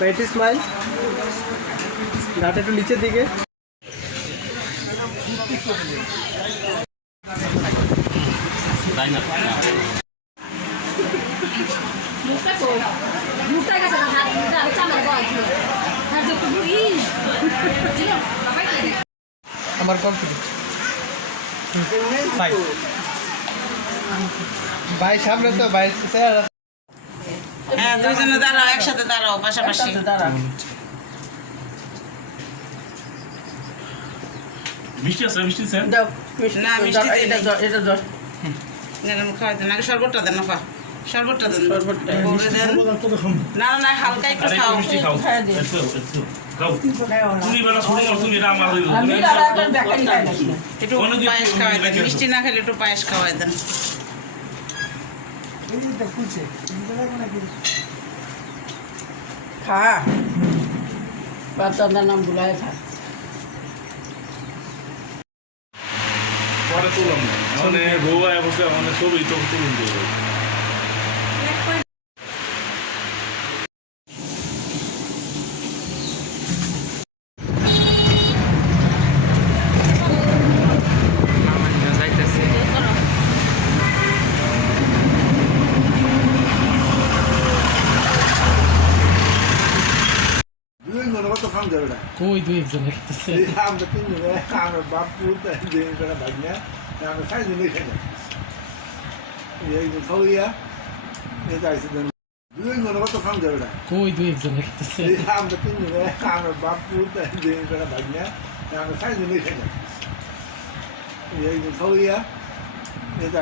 পেটি স্মাইল, গাটা একটু নিচের দিকে। আমার কমপ্লিট। ভাই সামনে তো ভাই চেহারা। হ্যাঁ, দুইজনে দাঁড়াও, একসাথে দাঁড়াও, পাশাপাশি দাঁড়াও। মিষ্টি আছে, মিষ্টি স্যার দাও না, মিষ্টি এটা দাও। খাওয়াইতে না, শরবতটা দেন আপা, শরবতটা দেন, শরবতটা দেন। না না, হালকা একটু খাও। মিষ্টি খাও, খাও। তুমি বেলা ছোট মানুষ, তুমি এটা আমার হয়ে একটু পায়েস খাওয়াই দেন, মিষ্টি না খেলে একটু পায়েস খাওয়াই দেন। খা বাচ্চাদের নাম ভুলাই খা। পরে তুললাম না, মানে বউ অবস্থা মানে ছবি তো তুলুন দেবো। কই দুই একজন খেতেছে। আমরা তিনজনে, আমার বাপু ভাগনা, আমরা চারজনে খেলে খাওয়াইয়া দুজন কত খাম যাবে না। কই দুই একজন খেতেছে। আমরা তিনজনে, আমার বাপু ভাগনা, আমরা চারজনে খেলে খাওয়াইয়া এটা